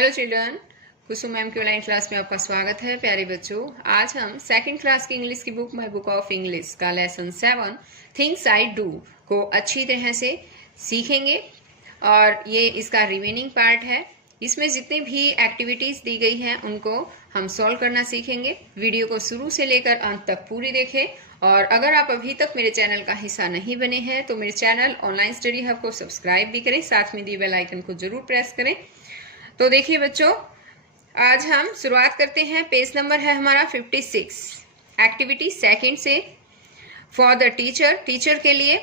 Hello children, कुसुम ma'am की online class में आपका स्वागत है। प्यारे बच्चों, आज हम सेकंड क्लास की इंग्लिश की book my book of English का लेसन 7 थिंग्स आई डू को अच्छी तरह से सीखेंगे और ये इसका रिमेनिंग पार्ट है। इसमें जितनी भी एक्टिविटीज़ दी गई हैं उनको हम सॉल्व करना सीखेंगे। वीडियो को शुरू से लेकर अंत तक पूरी देखें और अगर आप अभी तक मेरे चैनल का हिस्सा नहीं बने हैं तो मेरे चैनल ऑनलाइन स्टडी हब को सब्सक्राइब भी करें, साथ में दिए बेल आइकन को जरूर प्रेस करें। तो देखिए बच्चों, आज हम शुरुआत करते हैं। पेज नंबर है हमारा 56। एक्टिविटी सेकंड से फॉर द टीचर, टीचर के लिए।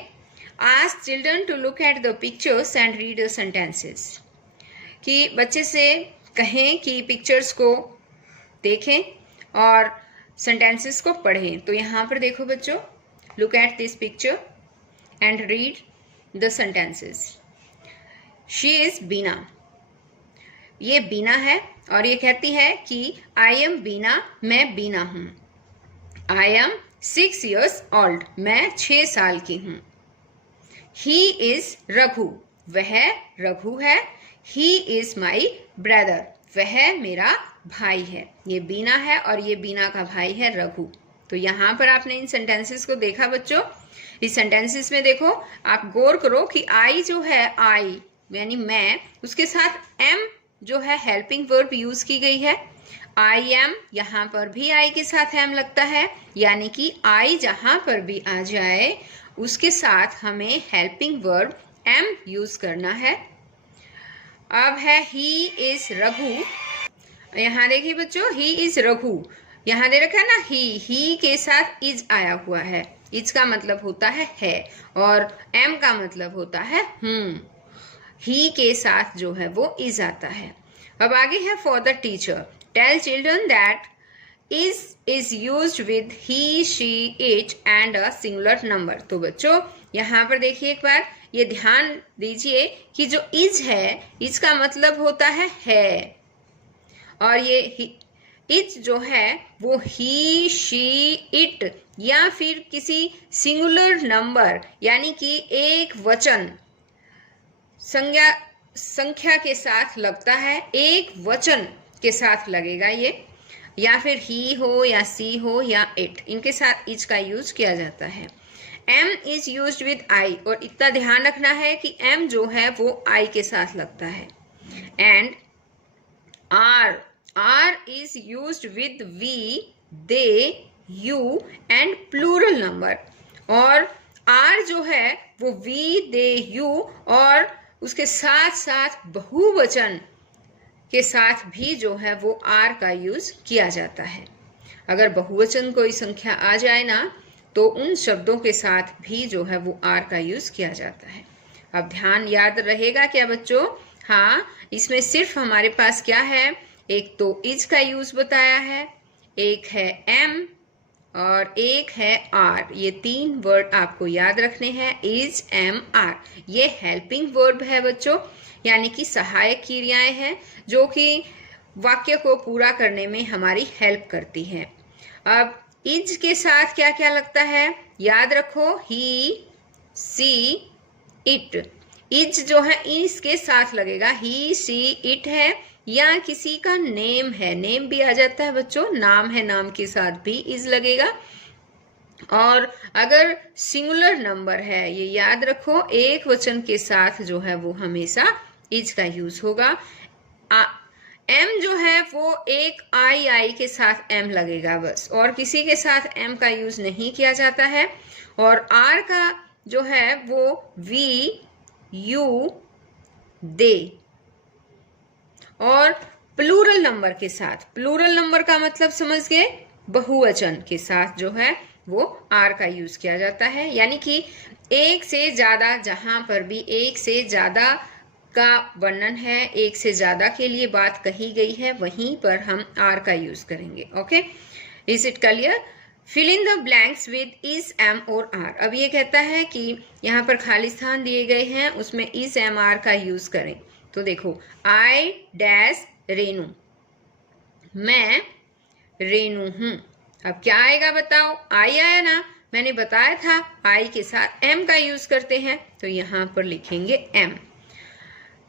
Ask children to look at the pictures and read the sentences, कि बच्चे से कहें कि पिक्चर्स को देखें और सेंटेंसेस को पढ़ें। तो यहाँ पर देखो बच्चों, look at this picture and read the sentences. She is Beena, ये बीना है और ये कहती है कि आई एम बीना, मैं बीना हूं। आई एम 6 years old, मैं 6 साल की हूं। ही इज रघु, वह रघु है। ही इज माई ब्रदर, वह मेरा भाई है। ये बीना है और ये बीना का भाई है रघु। तो यहाँ पर आपने इन सेंटेंसेस को देखा बच्चों। इस सेंटेंसेस में देखो, आप गौर करो कि आई जो है, आई यानी मैं, उसके साथ एम जो है हेल्पिंग वर्ब यूज की गई है। आई एम, यहाँ पर भी आई के साथ एम लगता है, यानी कि आई जहां पर भी आ जाए उसके साथ हमें हेल्पिंग वर्ब एम यूज करना है। अब है ही इज रघु। यहाँ देखिए बच्चों, ही इज रघु, यहाँ दे रखा है ना ही के साथ इज आया हुआ है। इज का मतलब होता है और एम का मतलब होता है ही के साथ जो है वो इज आता है। अब आगे है for the teacher. Tell children that is used with he, she, it and a singular number. तो बच्चों यहाँ पर देखिए एक बार, ये ध्यान दीजिए कि जो इज है, इज का मतलब होता है और ये इज जो है वो ही, शी, इट या फिर किसी सिंगुलर नंबर यानी कि एक वचन संख्या के साथ लगता है, एक वचन के साथ लगेगा ये, या फिर ही हो या सी हो या इट, इनके साथ इज का यूज किया जाता है। Am is used with I, और इतना ध्यान रखना है कि एम जो है वो आई के साथ लगता है। And are is used with we, they, you and plural number. और आर जो है वो वी, दे, यू और उसके साथ साथ बहुवचन के साथ भी जो है वो आर का यूज किया जाता है। अगर बहुवचन कोई संख्या आ जाए ना तो उन शब्दों के साथ भी जो है वो आर का यूज किया जाता है। अब ध्यान याद रहेगा क्या बच्चों? हाँ, इसमें सिर्फ हमारे पास क्या है, एक तो इज का यूज बताया है, एक है एम और एक है आर। ये 3 वर्ड आपको याद रखने हैं, इज, एम, आर। ये हेल्पिंग वर्ब है बच्चों, यानी कि सहायक क्रियाएं हैं जो कि वाक्य को पूरा करने में हमारी हेल्प करती हैं। अब इज के साथ क्या क्या लगता है, याद रखो, ही, सी, इट। इज जो है इसके साथ लगेगा, ही, सी, इट है या किसी का नेम है, नेम भी आ जाता है बच्चों, नाम है, नाम के साथ भी इज लगेगा। और अगर सिंगुलर नंबर है, ये याद रखो, एक वचन के साथ जो है वो हमेशा इज का यूज होगा। एम जो है वो एक आई के साथ एम लगेगा बस, और किसी के साथ एम का यूज नहीं किया जाता है। और आर का जो है वो वी, यू, दे और प्लूरल नंबर के साथ, प्लूरल नंबर का मतलब समझ गए, बहुवचन के साथ जो है वो आर का यूज किया जाता है। यानी कि एक से ज्यादा, जहां पर भी एक से ज्यादा का वर्णन है, एक से ज्यादा के लिए बात कही गई है, वहीं पर हम आर का यूज करेंगे। Okay, is it clear? Fill in the blanks with is, am और आर। अब ये कहता है कि यहाँ पर खाली स्थान दिए गए हैं, उसमें इज, एम, आर का यूज करें। तो देखो, आई डैश रेनू, मैं रेनू हूं। अब क्या आएगा बताओ? आई आया ना, मैंने बताया था आई के साथ एम का यूज करते हैं, तो यहां पर लिखेंगे am.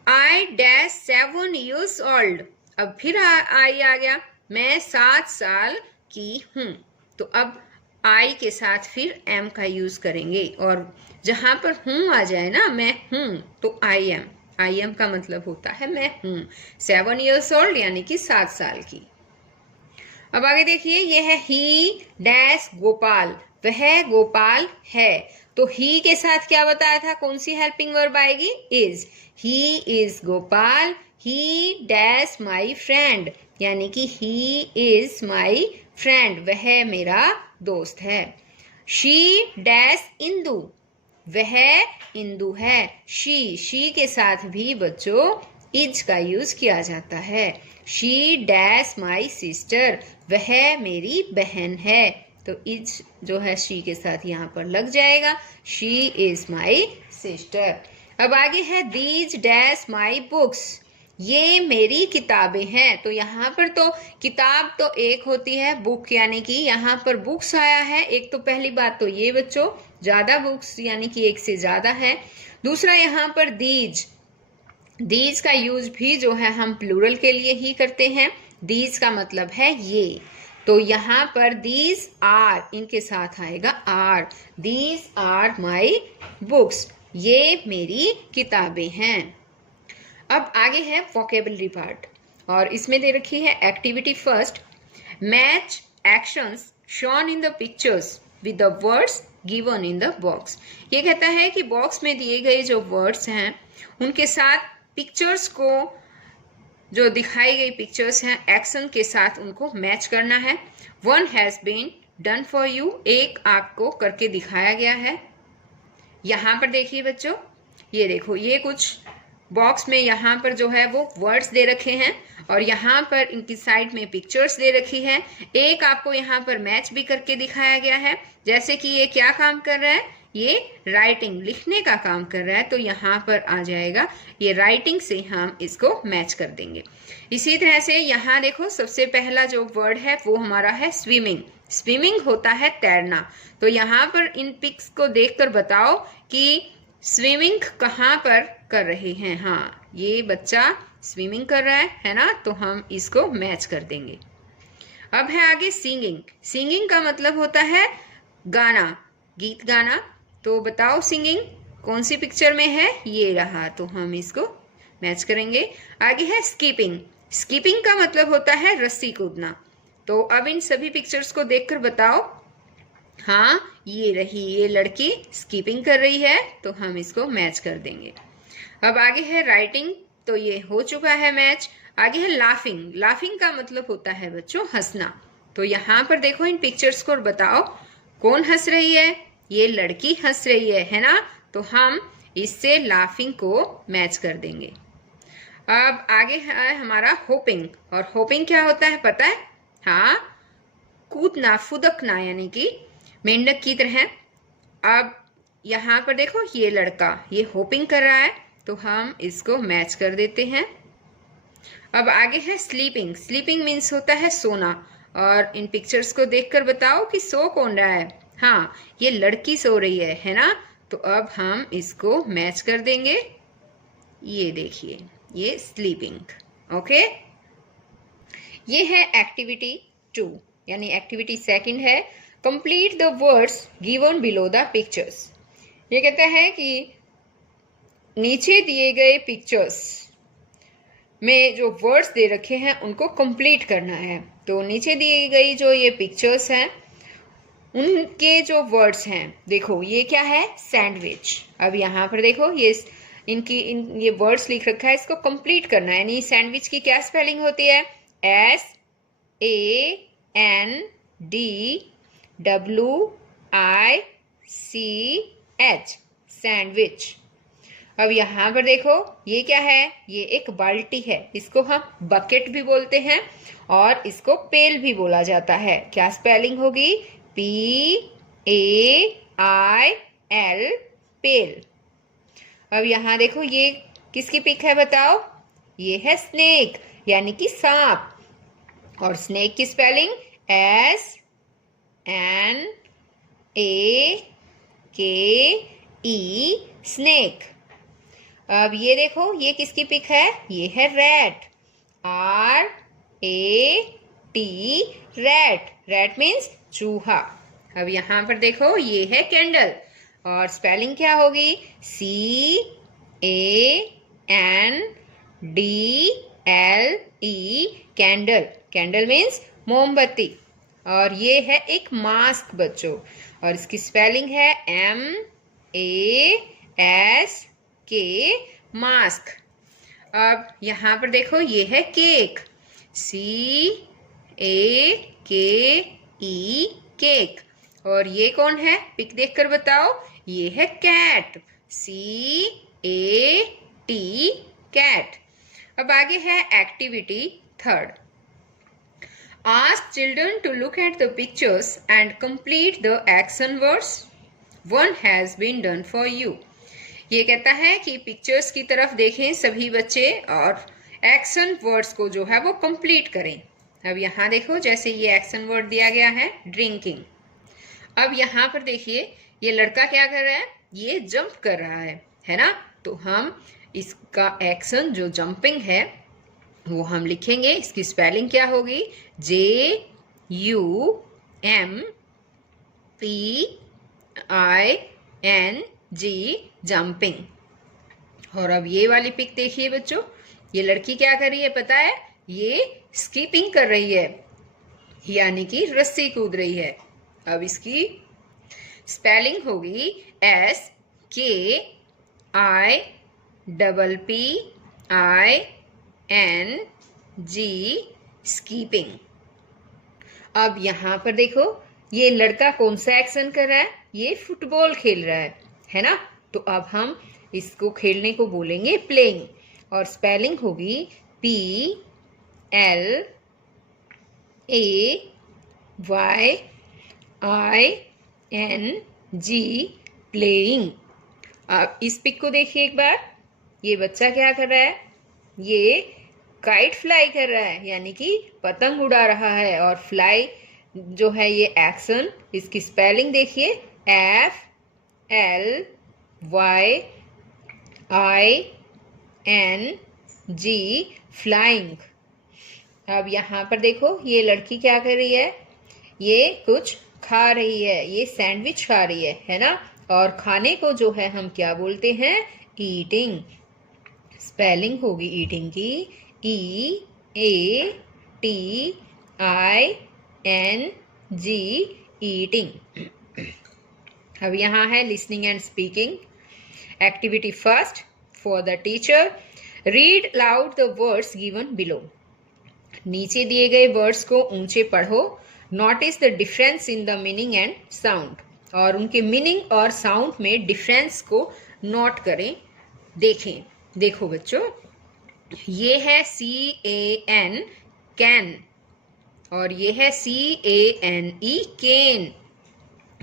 I dash 7 years old, अब फिर आई आ गया, मैं 7 साल की हूँ। तो अब आई के साथ फिर एम का यूज करेंगे, और जहां पर हूँ आ जाए ना, मैं हूँ, तो आई एम का मतलब होता है मैं हूँ। 7 years old यानी कि 7 साल की। अब आगे देखिए, यह है ही डैश गोपाल, वह गोपाल है। तो ही के साथ क्या बताया था, कौन सी हेल्पिंग वर्ब आएगी, is. He is Gopal, he dash my friend, यानी कि ही इज माई फ्रेंड, वह मेरा दोस्त है। शी डैश इंदु, वह इंदु है। शी के साथ भी बच्चों इज का यूज किया जाता है। शी डैश माई सिस्टर, वह मेरी बहन है। तो इज जो है शी के साथ यहाँ पर लग जाएगा, शी इज माई सिस्टर। अब आगे है दीज डैश माई बुक्स, ये मेरी किताबें हैं। तो यहाँ पर तो किताब तो एक होती है, बुक यानी कि यहाँ पर बुक्स आया है एक। तो पहली बात तो ये बच्चों, ज्यादा बुक्स यानी कि एक से ज्यादा है। दूसरा यहाँ पर दीज का यूज भी जो है हम प्लूरल के लिए ही करते हैं। दीज का मतलब है ये। तो यहाँ पर दीज आर, इनके साथ आएगा are. These are my books, ये मेरी किताबें हैं। अब आगे है वोकेबलरी पार्ट, और इसमें दे रखी है activity first, match actions shown in the pictures with the words given in the box. ये कहता है कि बॉक्स में दिए गए जो वर्ड्स हैं उनके साथ पिक्चर्स को, जो दिखाई गई पिक्चर्स हैं, एक्शन के साथ उनको मैच करना है। One has been done for you, एक आपको करके दिखाया गया है। यहाँ पर देखिए बच्चों, ये देखो, ये कुछ बॉक्स में यहाँ पर जो है वो वर्ड्स दे रखे हैं, और यहाँ पर इनकी साइड में पिक्चर्स दे रखी है। एक आपको यहाँ पर मैच भी करके दिखाया गया है, जैसे कि ये क्या काम कर रहा है, ये राइटिंग, लिखने का काम कर रहा है। तो यहाँ पर आ जाएगा, ये राइटिंग से हम इसको मैच कर देंगे। इसी तरह से यहाँ देखो, सबसे पहला जो वर्ड है वो हमारा है स्विमिंग। स्विमिंग होता है तैरना। तो यहाँ पर इन पिक्स को देखकर बताओ कि स्विमिंग कहाँ पर कर रहे हैं। हाँ, ये बच्चा स्विमिंग कर रहा है ना, तो हम इसको मैच कर देंगे। अब है आगे सिंगिंग। सिंगिंग का मतलब होता है गाना, गीत गाना। तो बताओ सिंगिंग कौन सी पिक्चर में है, ये रहा, तो हम इसको मैच करेंगे। आगे है स्कीपिंग। स्कीपिंग का मतलब होता है रस्सी कूदना। तो अब इन सभी पिक्चर्स को देखकर बताओ, हाँ ये रही, ये लड़की स्कीपिंग कर रही है, तो हम इसको मैच कर देंगे। अब आगे है राइटिंग, तो ये हो चुका है मैच। आगे है लाफिंग। लाफिंग का मतलब होता है बच्चों हंसना। तो यहाँ पर देखो इन पिक्चर्स को और बताओ कौन हंस रही है, ये लड़की हंस रही है ना, तो हम इससे लाफिंग को मैच कर देंगे। अब आगे है हमारा होपिंग, और होपिंग क्या होता है पता है, हाँ कूदना, फुदकना, यानी कि मेंढक की तरह। अब यहाँ पर देखो, ये लड़का ये होपिंग कर रहा है, तो हम इसको मैच कर देते हैं। अब आगे है स्लीपिंग। स्लीपिंग मीन्स होता है सोना, और इन पिक्चर्स को देखकर बताओ कि सो कौन रहा है। हाँ, ये लड़की सो रही है ना, तो अब हम इसको मैच कर देंगे। ये देखिए, ये स्लीपिंग। ओके, ये है एक्टिविटी 2, यानी एक्टिविटी सेकंड है complete the words given below the pictures. ये कहता है कि नीचे दिए गए पिक्चर्स में जो वर्ड्स दे रखे हैं उनको कंप्लीट करना है। तो नीचे दी गई जो ये पिक्चर्स हैं उनके जो वर्ड्स हैं, देखो ये क्या है, सैंडविच। अब यहाँ पर देखो, ये ये वर्ड्स लिख रखा है, इसको कंप्लीट करना है। यानी सैंडविच की क्या स्पेलिंग होती है, SANDWICH, सैंडविच। अब यहाँ पर देखो, ये क्या है, ये एक बाल्टी है, इसको हम बकेट भी बोलते हैं और इसको पेल भी बोला जाता है। क्या स्पेलिंग होगी, PAIL, पेल। अब यहाँ देखो, ये किसकी पिक है बताओ, ये है स्नेक, यानी कि सांप, और स्नेक की स्पेलिंग SNAKE, स्नेक। अब ये देखो, ये किसकी पिक है, ये है rat, R-A-T, rat. Rat means चूहा। अब यहाँ पर देखो ये है कैंडल और स्पेलिंग क्या होगी? C-A-N-D-L-E, candle. कैंडल मीन्स मोमबत्ती। और ये है एक मास्क बच्चों और इसकी स्पेलिंग है M-A-S-K, मास्क। अब यहाँ पर देखो ये है केक, C-A-K-E, केक। और ये कौन है? पिक देखकर बताओ। ये है कैट, C-A-T, कैट। अब आगे है activity third. Ask children to look at the pictures and complete the action words. One has been done for you. ये कहता है कि पिक्चर्स की तरफ देखें सभी बच्चे और एक्शन वर्ड्स को जो है वो कंप्लीट करें। अब यहाँ देखो जैसे ये एक्शन वर्ड दिया गया है ड्रिंकिंग। अब यहाँ पर देखिए ये लड़का क्या कर रहा है? ये जंप कर रहा है ना? तो हम इसका एक्शन जो जंपिंग है वो हम लिखेंगे। इसकी स्पेलिंग क्या होगी? J-U-M-P-I-N-G, jumping. और अब ये वाली पिक देखिए बच्चों, ये लड़की क्या कर रही है पता है? ये स्कीपिंग कर रही है, यानी कि रस्सी कूद रही है। अब इसकी स्पेलिंग होगी S-K-I-P-P-I-N-G, स्कीपिंग। अब यहाँ पर देखो ये लड़का कौन सा एक्शन कर रहा है? ये फुटबॉल खेल रहा है ना? तो अब हम इसको खेलने को बोलेंगे प्लेइंग और स्पेलिंग होगी P-L-A-Y-I-N-G, प्लेइंग। अब इस पिक को देखिए एक बार, ये बच्चा क्या कर रहा है? ये काइट फ्लाई कर रहा है, यानी कि पतंग उड़ा रहा है। और फ्लाई जो है ये एक्शन, इसकी स्पेलिंग देखिए F-L-Y-I-N-G, फ्लाइंग। अब यहाँ पर देखो ये लड़की क्या कर रही है? ये कुछ खा रही है, ये सैंडविच खा रही है ना? और खाने को जो है हम क्या बोलते हैं? ईटिंग। स्पेलिंग होगी ईटिंग की E-A-T-I-N-G, ईटिंग। अब यहाँ है listening and speaking. Activity first for the teacher, read loud the words given below. नीचे दिए गए वर्ड्स को ऊंचे पढ़ो। Notice the difference in the meaning and sound, और उनके मीनिंग और साउंड में डिफरेंस को नोट करें, देखें। देखो बच्चों ये है C-A-N, कैन, और ये है C-A-N-E, केन।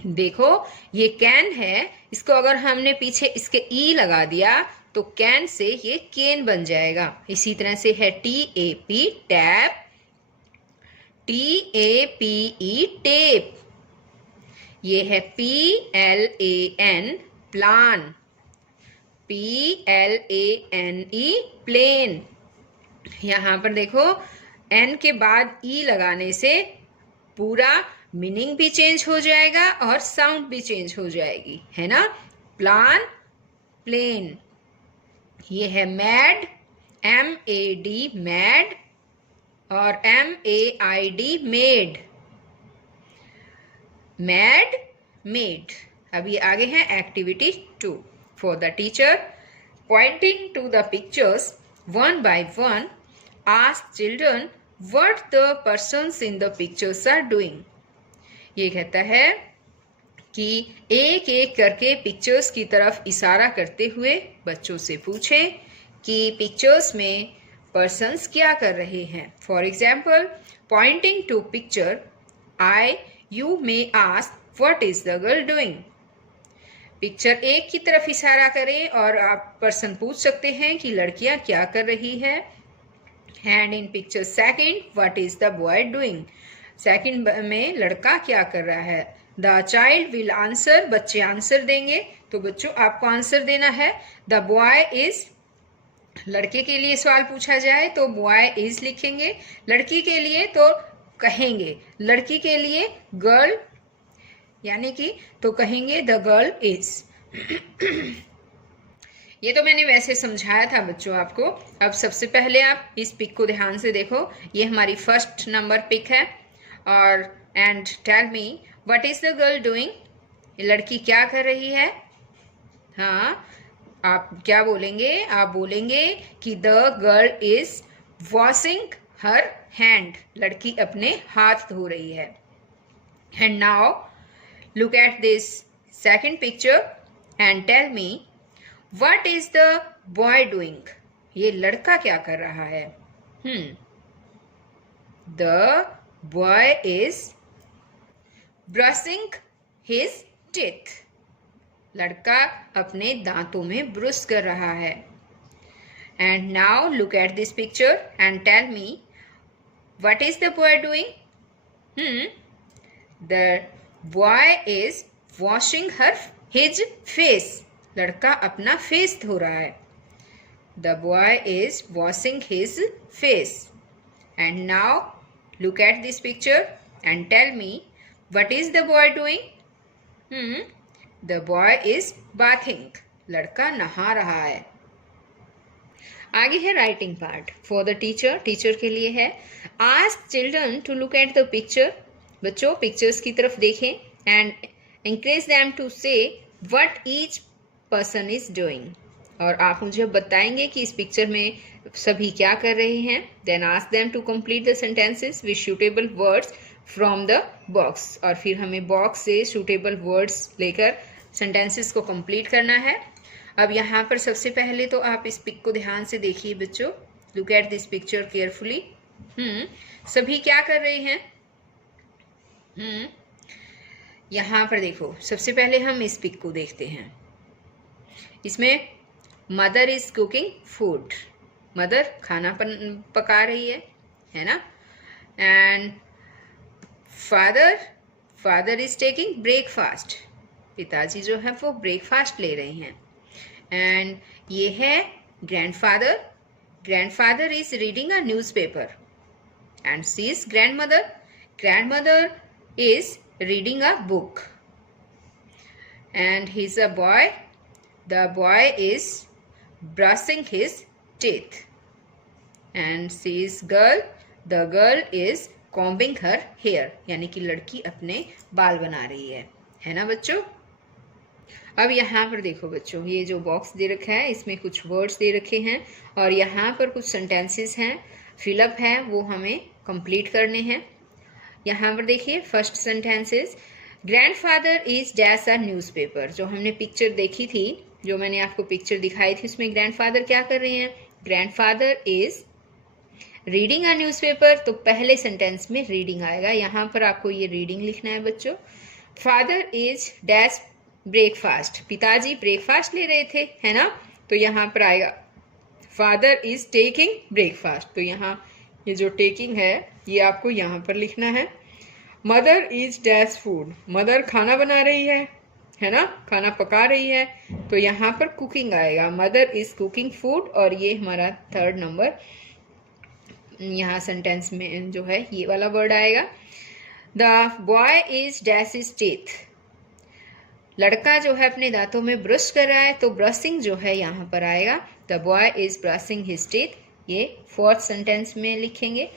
देखो ये कैन है, इसको अगर हमने पीछे इसके ई लगा दिया तो कैन से ये केन बन जाएगा। इसी तरह से है T-A-P, टैप, T-A-P-E, टेप। ये है P-L-A-N, प्लान, P-L-A-N-E, प्लेन। यहाँ पर देखो N के बाद E लगाने से पूरा मीनिंग भी चेंज हो जाएगा और साउंड भी चेंज हो जाएगी, है ना? Plan, plane. ये है मैड, M-A-D, मैड, और M-A-I-D, मेड, मैड, मेड। अब ये आगे है activity 2 for the teacher, pointing to the pictures one by one, ask children what the persons in the pictures are doing. ये कहता है कि एक एक करके पिक्चर्स की तरफ इशारा करते हुए बच्चों से पूछें कि पिक्चर्स में पर्सन्स क्या कर रहे हैं। For example, pointing to picture you may ask what is the girl doing. Picture एक की तरफ इशारा करें और आप पर्सन पूछ सकते हैं कि लड़कियां क्या कर रही है। Hand in picture second, what is the boy doing. Second में लड़का क्या कर रहा है। द चाइल्ड विल आंसर, बच्चे आंसर देंगे। तो बच्चों आपको आंसर देना है द बॉय इज लड़के के लिए सवाल पूछा जाए तो बॉय इज लिखेंगे, लड़की के लिए तो कहेंगे, लड़की के लिए गर्ल यानी कि तो कहेंगे द गर्ल इज। ये तो मैंने वैसे समझाया था बच्चों आपको। अब सबसे पहले आप इस पिक को ध्यान से देखो, ये हमारी फर्स्ट नंबर पिक है। और and tell me what is the girl doing, ये लड़की क्या कर रही है। हाँ, आप क्या बोलेंगे, आप बोलेंगे कि the girl is washing her hand, लड़की अपने हाथ धो रही है। And now look at this second picture and tell me what is the boy doing, ये लड़का क्या कर रहा है। The boy is brushing his teeth, लड़का अपने दांतों में ब्रश कर रहा है। And now look at this picture and tell me what is the boy doing. The boy is washing his face, लड़का अपना फेस धो रहा है। The boy is washing his face. And now look at this picture and tell me what is the boy doing. The boy is bathing, लड़का नहा रहा है। आगे है writing part for the teacher, teacher के लिए है। Ask children to look at the picture, बच्चों पिक्चर्स की तरफ देखें and encourage them to say what each person is doing, और आप मुझे बताएंगे कि इस पिक्चर में सभी क्या कर रहे हैं। Then ask them to complete the sentences with suitable words from the box, और फिर हमें बॉक्स से suitable words लेकर sentences को complete करना है। अब यहाँ पर सबसे पहले तो आप इस पिक को ध्यान से देखिए बच्चों, look at this picture carefully। सभी क्या कर रहे हैं। यहाँ पर देखो, सबसे पहले हम इस पिक को देखते हैं। इसमें mother is cooking food, mother खाना पका रही है ना। And father is taking breakfast, पिताजी जो है वो ब्रेकफास्ट ले रहे हैं। एंड ये है grandfather is reading a newspaper. And see is grandmother is reading a book. And he's a boy, the boy is brushing his teeth. And she is girl, the girl is combing her hair, यानी कि लड़की अपने बाल बना रही है ना बच्चों। अब यहाँ पर देखो बच्चों, ये जो बॉक्स दे रखा है इसमें कुछ वर्ड्स दे रखे हैं और यहाँ पर कुछ सेंटेंसेस हैं, फिलअप है, वो हमें कंप्लीट करने हैं। यहाँ पर देखिए first sentences, grandfather is dash a newspaper, जो हमने पिक्चर देखी थी, जो मैंने आपको पिक्चर दिखाई थी, उसमें ग्रैंडफादर क्या कर रहे हैं। Grandfather is reading a newspaper, तो पहले सेंटेंस में रीडिंग आएगा, यहाँ पर आपको ये रीडिंग लिखना है बच्चों। फादर इज डैश ब्रेकफास्ट, पिताजी ब्रेकफास्ट ले रहे थे, है ना, तो यहाँ पर आएगा फादर इज टेकिंग ब्रेकफास्ट, तो यहाँ ये जो टेकिंग है ये आपको यहाँ पर लिखना है। Mother is dash food, mother खाना बना रही है ना, खाना पका रही है, तो यहाँ पर कुकिंग आएगा, मदर इज कुकिंग फूड, और ये हमारा थर्ड नंबर यहाँ सेंटेंस में जो है ये वाला वर्ड आएगा। The boy is dash is teeth, लड़का जो है अपने दांतों में ब्रश कर रहा है, तो ब्रशिंग जो है यहाँ पर आएगा, the boy is brushing his teeth, ये फोर्थ सेंटेंस में लिखेंगे।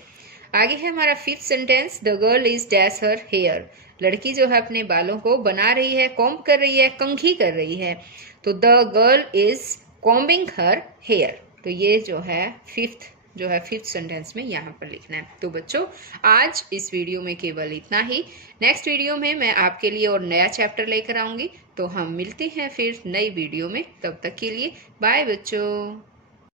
आगे है हमारा fifth sentence, the girl is dash her hair, लड़की जो है अपने बालों को बना रही है, कॉम्ब कर रही है, कंघी कर रही है, तो the girl is combing her hair, तो ये जो है फिफ्थ सेंटेंस में यहाँ पर लिखना है। तो बच्चों आज इस वीडियो में केवल इतना ही, नेक्स्ट वीडियो में मैं आपके लिए और नया चैप्टर लेकर आऊँगी, तो हम मिलते हैं फिर नई वीडियो में, तब तक के लिए बाय बच्चों।